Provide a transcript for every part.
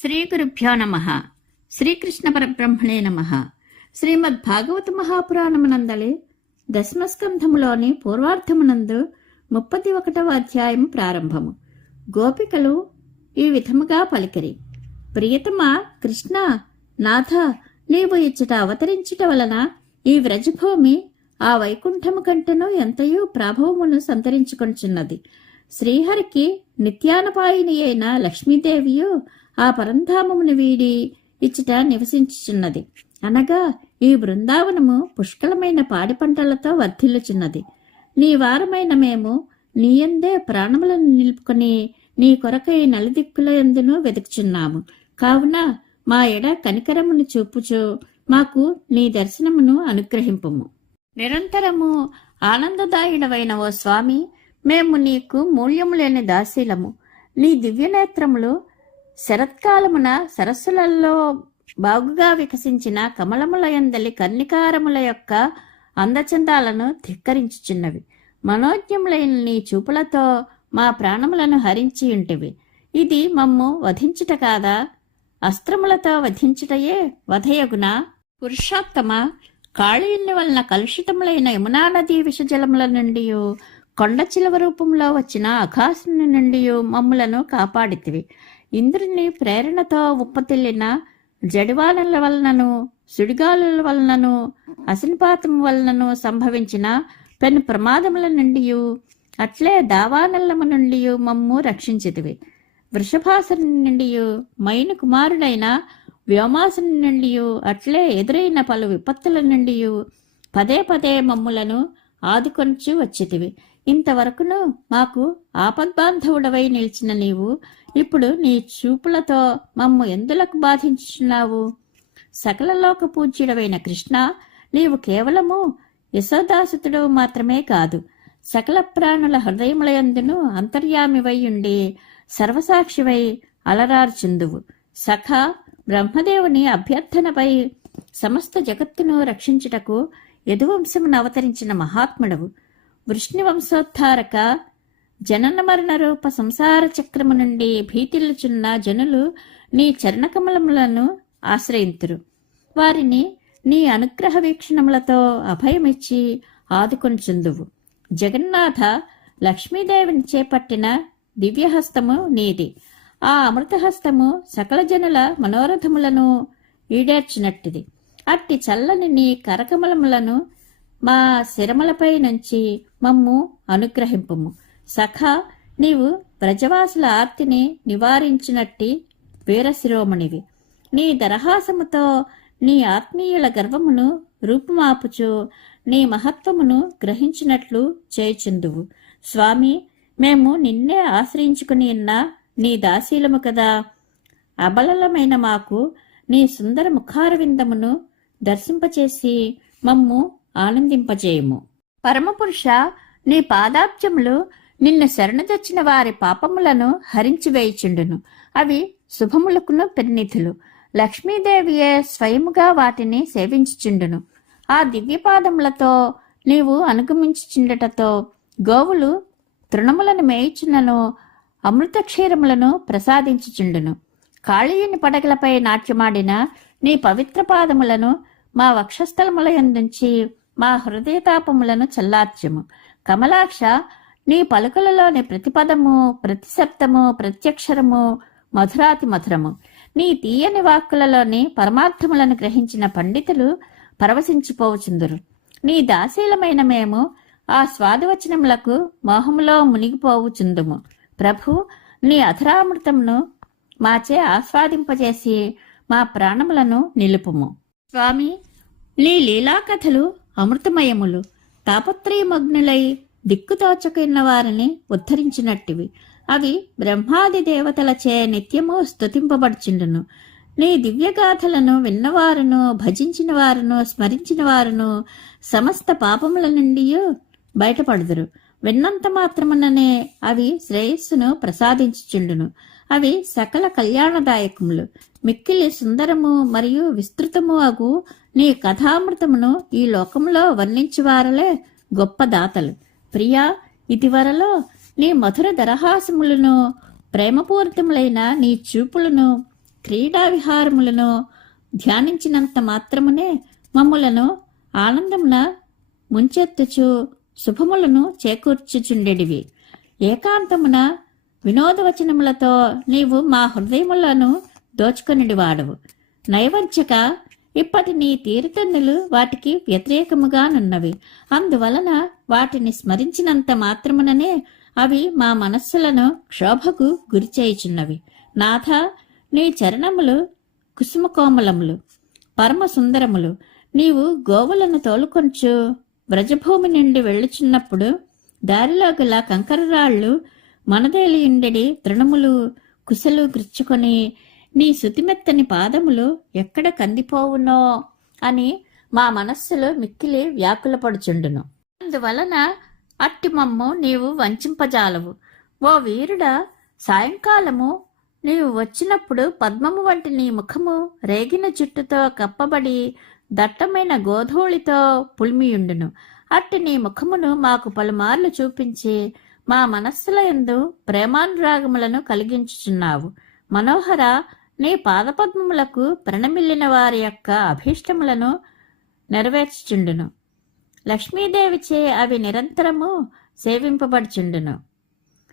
శ్రీ గురుభ్యో నమః. శ్రీకృష్ణ పరబ్రహ్మణే నమః. శ్రీమద్భాగవత మహాపురాణమునందలి దశమస్కంధములోని పూర్వార్ధమునందు 31వ అధ్యాయము ప్రారంభము. గోపికలు ఈ విధముగా పలికిరి. ప్రియతమా కృష్ణ, నాథ, నీవు ఇచ్చట అవతరించుట వలన ఈ వ్రజభూమి ఆ వైకుంఠము కంటెను ఎంతయో ప్రాభవమును సంతరించుకొనుచున్నది. శ్రీహరికి నిత్యానపాయిని అయిన లక్ష్మీదేవియు ఆ పరంధామమును వీడి ఇచ్చట నివసించుచున్నది. అనగా ఈ బృందావనము పుష్కలమైన పాడి పంటలతో వర్ధిల్లుచున్నది. నీ వారమైన మేము నీయందే ప్రాణములను నిలుపుకొని నీ కొరకై నలుదిక్కుల యందును వెతుకుచున్నాము. కావున మా ఎడ కనికరమును చూపుచు మాకు నీ దర్శనమును అనుగ్రహింపుము. నిరంతరము ఆనందదాయుడవైన ఓ స్వామి, మేము నీకు మూల్యము లేని దాసీలము. నీ దివ్యనేత్రములు శరత్కాలమున సరస్సులలో బాగుగా వికసించిన కమలములయందలి కర్ణికారముల యొక్క అందచందాలను ధిక్కరించుచున్నవి. మనోజ్ఞములైన నీ చూపులతో మా ప్రాణములను హరించి ఉంటివి. ఇది మమ్ము వధించుట కాదా? అస్త్రములతో వధించుటయే వధయగున. పురుషోత్తమ, కాళీయుని వలన కలుషితములైన యమునా నదీ విషజలముల నుండి కొండ చిలవ రూపంలో వచ్చిన అఘాసుని నుండి మమ్ములను కాపాడితివి. ఇంద్రుని ప్రేరణతో ఉప్పతిల్లిన జడివానల వలనను సుడిగాలుల వలనను అసినిపాతం వలనను సంభవించిన పెను ప్రమాదముల నుండి అట్లే దావానల్లము నుండి మమ్ము రక్షించితివి. వృషభాసుని నుండి మైను కుమారుడైన వ్యోమాసుని నుండి అట్లే ఎదురైన పలు విపత్తుల నుండి పదే పదే మమ్ములను ఆదుకొంచు వచ్చితివి. ఇంతవరకును మాకు ఆపద్బాంధవుడవై నిలిచిన నీవు ఇప్పుడు నీ చూపులతో మమ్ము ఎందులకు బాధించుచున్నావు? సకల లోక పూజ్యుడవైన కృష్ణ, నీవు కేవలము యశోదాసుతుడు మాత్రమే కాదు, సకల ప్రాణుల హృదయములయందును అంతర్యామివై ఉండి సర్వసాక్షివై అలరార్చుందువు. సఖ బ్రహ్మదేవుని అభ్యర్థనపై సమస్త జగత్తును రక్షించుటకు యదువంశమును అవతరించిన మహాత్ముడవు. వృష్ణివంశోద్ధారక, జనన మరణ రూప సంసార చక్రము నుండి భీతిల్లుచున్న జనులు నీ చరణకమలములను ఆశ్రయింతురు. వారిని నీ అనుగ్రహ వీక్షణములతో అభయమిచ్చి ఆదుకొంచుందువు. జగన్నాథ, లక్ష్మీదేవిని చేపట్టిన దివ్యహస్తము నీది. ఆ అమృతహస్తము సకల జనుల మనోరథములను ఈడేర్చినట్టిది. అట్టి చల్లని నీ కరకమలములను మా శిరములపై నుంచి మమ్ము అనుగ్రహింపుము. సఖా, నీవు వ్రజవాసుల ఆర్తిని నివారించినట్టి వీరశిరోమణివి. నీ దరహాసముతో నీ ఆత్మీయుల గర్వమును రూపుమాపుచు నీ మహత్వమును గ్రహించినట్లు చేయుచుందువు. స్వామి, మేము నిన్నే ఆశ్రయించుకుని ఉన్న నీ దాసీలము కదా. అబలలమైన మాకు నీ సుందర ముఖారవిందమును దర్శింపచేసి మమ్ము ఆనందింపజేయము. పరమపురుష, నీ పాదాబ్జములు నిన్ను శరణుదొచ్చిన వారి పాపములను హరించివేయుచుండును. అవి శుభములకును పెన్నిధులు. లక్ష్మీదేవియే స్వయముగా వాటిని సేవించుచుండును. ఆ దివ్యపాదములతో నీవు అనుగమించుచుండటతో గోవులు తృణములను మేయుచున్నను అమృత క్షీరములను ప్రసాదించుచుండును. కాళీయుని పడగలపై నాట్యమాడిన నీ పవిత్ర పాదములను మా వక్షస్థలములయందుంచి మా హృదయతాపములను చల్లార్చుము. కమలాక్ష, నీ పలుకులలోని ప్రతిపదము, ప్రతిశబ్దము, ప్రత్యక్షరము మధురాతి మధురము. నీ తీయని వాక్కులలోని పరమార్థములను గ్రహించిన పండితులు పరవశించిపోవుచుందురు. నీ దాసీలమైన మేము ఆ స్వాదివచనములకు మోహములో మునిగిపోవుచుందుము. ప్రభు, నీ అధరామృతమును మాచే ఆస్వాదింపజేసి మా ప్రాణములను నిలుపుము. స్వామి, నీ లీలాకథలు అమృతమయములు. తాపత్రయమగ్నులై దిక్కుతోచకున్న వారిని ఉద్ధరించినట్టివి. అవి బ్రహ్మాది దేవతలచే నిత్యము స్తుతింపబడుచుండును. నీ దివ్యగాథలను విన్నవారును, భజించిన వారును, స్మరించిన వారును సమస్త పాపముల నుండి బయటపడుదురు. విన్నంత మాత్రముననే అవి శ్రేయస్సును ప్రసాదించుచుండును. అవి సకల కళ్యాణదాయకములు. మిక్కిలి సుందరము మరియు విస్తృతము అగు నీ కథామృతమును ఈ లోకములో వర్ణించువారలే గొప్ప దాతలు. ప్రియా, ఇదివరలో నీ మధుర దరహాసములను, ప్రేమపూరితములైన నీ చూపులను క్రీడా విహారములను ధ్యానించినంత మాత్రమునే మమ్ములను ఆనందమున ముంచెత్తుచు శుభములను చేకూర్చుచుండెడివి. ఏకాంతమున వినోదవచనములతో నీవు మా హృదయములను దోచుకొనిడివాడవు. నైవంచక ఇప్పటి నీ తీరుతన్నులు వాటికి వ్యతిరేకముగానున్నవి. అందువలన వాటిని స్మరించినంత మాత్రముననే అవి మా మనస్సులను క్షోభకు గురిచేయుచున్నవి. నాథ, నీ చరణములు కుసుమకోమలములు, పరమ సుందరములు. నీవు గోవులను తోలుకొంచు వ్రజభూమి నుండి వెళ్ళుచున్నప్పుడు దారిలో గల కంకరరాళ్ళు మనదేలియుండెడి తృణములు కుసలు గ్రుచ్చుకొని నీ శుతిమెత్తని పాదములు ఎక్కడ కందిపోవునో అని మా మనస్సులో మిక్కిలి వ్యాకులపడుచుండును. అందువలన అట్టి మమ్ము నీవు వంచింపజాలవు. ఓ వీరుడా, సాయంకాలము నీవు వచ్చినప్పుడు పద్మము వంటి నీ ముఖము రేగిన జుట్టుతో కప్పబడి దట్టమైన గోధూళితో పుల్మియుండును. అట్టి నీ ముఖమును మాకు పలుమార్లు చూపించి మా మనస్సుల యందు ప్రేమానురాగములను కలిగించుచున్నావు. మనోహర, నీ పాదపద్మములకు ప్రణమిల్లిన వారి యొక్క అభీష్టములను నెరవేర్చుచుండును. లక్ష్మీదేవిచే అవి నిరంతరము సేవింపబడుచుండును.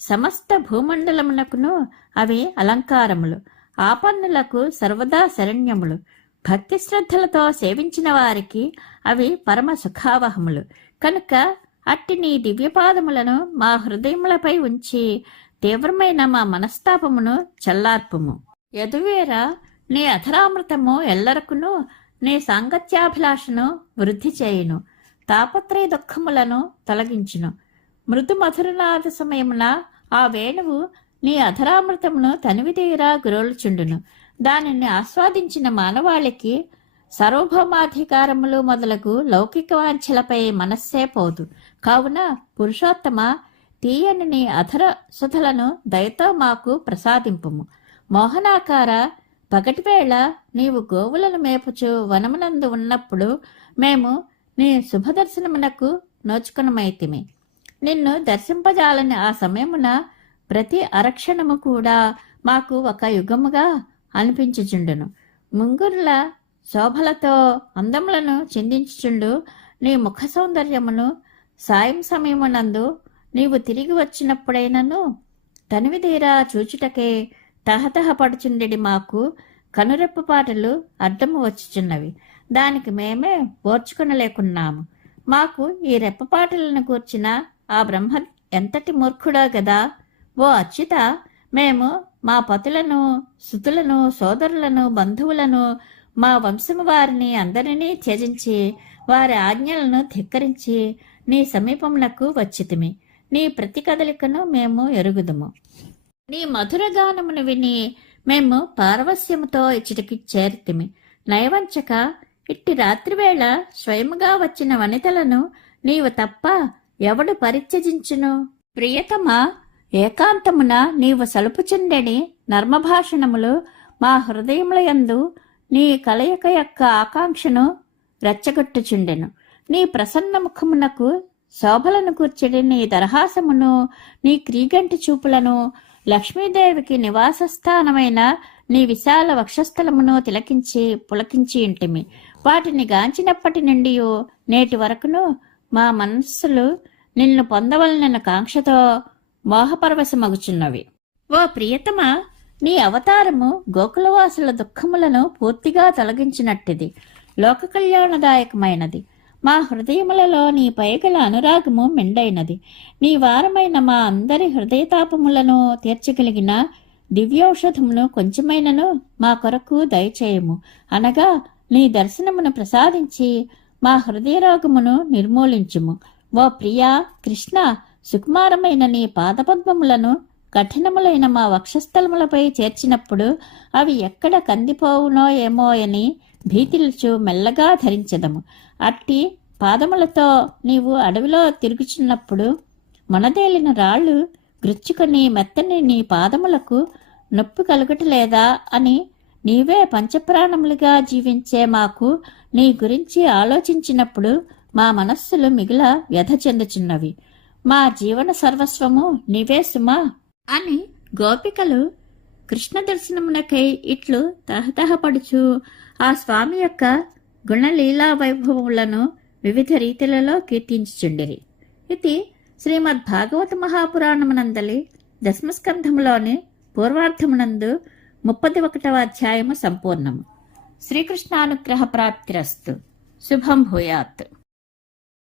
సమస్త భూమండలమునకును అవి అలంకారములు, ఆపన్నులకు సర్వదా శరణ్యములు. భక్తి శ్రద్ధలతో సేవించిన వారికి అవి పరమ సుఖావహములు. కనుక అట్టి నీ దివ్యపాదములను మా హృదయములపై ఉంచి తీవ్రమైన మా మనస్తాపమును చల్లార్పుము. యదువీర, నీ అధరామృతము ఎల్లరకును నీ సాంగత్యాభిలాషను వృద్ధి చేయును. తాపత్రయ దుఃఖములను తొలగించును. మృదు మధురనాథ సమయమున ఆ వేణువు నీ అధరామృతమును తనివితీరా గురోలుచుండును. దానిని ఆస్వాదించిన మానవాళికి సార్వభౌమాధికారములు మొదలగు లౌకిక వాంఛలపై మనస్సే పోదు. కావున పురుషోత్తమ, తీయని నీ అధర సుధలను దయతో మాకు ప్రసాదింపుము. మోహనాకార, పగటివేళ నీవు గోవులను మేపుచు వనమునందు ఉన్నప్పుడు మేము నీ శుభదర్శనమునకు నోచుకునమైతిమి. నిన్ను దర్శింపజాలని ఆ సమయమున ప్రతి అరక్షణము కూడా మాకు ఒక యుగముగా అనిపించుచుండును. ముంగురుల శోభలతో అందములను చిందించుచుండు నీ ముఖ సౌందర్యమును సాయం సమయమునందు నీవు తిరిగి వచ్చినప్పుడైనను తనివిదీరా చూచుటకే తహతహపడుచుండెడి మాకు కనురెప్పపాటలు అడ్డము వచ్చుచున్నవి. దానికి మేమే ఓర్చుకొనలేకున్నాము. మాకు ఈ రెప్పపాటలను కూర్చిన ఆ బ్రహ్మ ఎంతటి మూర్ఖుడా గదా! ఓ అచ్యుత, మేము మా పతులను, సుతులను, సోదరులను, బంధువులను, మా వంశము వారిని అందరినీ త్యజించి వారి ఆజ్ఞలను ధిక్కరించి నీ సమీపమునకు వచ్చితిమి. నీ ప్రతి కదలికను మేము ఎరుగుదుము. నీ మధురగానమును విని మేము పారవస్యముతో ఇచ్చటికి చేరితిమి. నయవంచక, ఇట్టి రాత్రివేళ స్వయముగా వచ్చిన వనితలను నీవు తప్ప ఎవడు పరిత్యజించును? ప్రియతమా, ఏకాంతమున నీవు సలుపుచుండెడి నర్మభాషణములు మా హృదయములయందు నీ కలయిక యొక్క ఆకాంక్షను రెచ్చగొట్టుచుండెను. నీ ప్రసన్న ముఖమునకు శోభలను కూర్చెడి నీ దరహాసమును, నీ క్రీగంటి చూపులను, లక్ష్మీదేవికి నివాసస్థానమైన నీ విశాల వక్షస్థలమును తిలకించి పులకించి ఇంటిమి. వాటిని గాంచినప్పటి నుండి నేటి వరకును మా మనస్సులు నిన్ను పొందవలనన్న కాంక్షతో మోహపరవశమగుచున్నవి. ఓ ప్రియతమా, నీ అవతారము గోకులవాసుల దుఃఖములను పూర్తిగా తొలగించినట్టిది, లోక కళ్యాణదాయకమైనది. మా హృదయములలో నీ పైగల అనురాగము మెండైనది. నీ వారమైన మా అందరి హృదయతాపములను తీర్చగలిగిన దివ్యౌషధమును కొంచెమైనను మా కొరకు దయచేయము. అనగా నీ దర్శనమును ప్రసాదించి మా హృదయరోగమును నిర్మూలించుము. ఓ ప్రియా కృష్ణ, సుకుమారమైన నీ పాదపద్మములను కఠినములైన మా వక్షస్థలములపై చేర్చినప్పుడు అవి ఎక్కడ కందిపోవునో ఏమో అని భీతిలుచు మెల్లగా ధరించెదము. అట్టి పాదములతో నీవు అడవిలో తిరుగుచున్నప్పుడు మనదేలిన రాళ్ళు గ్రుచ్చుకొని మెత్తని నీ పాదములకు నొప్పి కలుగటలేదా అని నీవే పంచప్రాణములుగా జీవించే మాకు నీ గురించి ఆలోచించినప్పుడు మా మనస్సులు మిగుల వ్యధ చెందుచున్నవి. మా జీవన సర్వస్వము నీవే సుమా అని గోపికలు కృష్ణ దర్శనమునకై ఇట్లు తహతహపడుచు ఆ స్వామి యొక్క గుణలీలా వైభవములను వివిధ రీతిలలో కీర్తించుచుండిరి. ఇది శ్రీమద్భాగవత మహాపురాణమునందలి దశమస్కంధములోని పూర్వార్ధమునందు 31వ అధ్యాయము సంపూర్ణము. శ్రీకృష్ణానుగ్రహ ప్రాప్తిరస్తు. శుభం భూయాత్.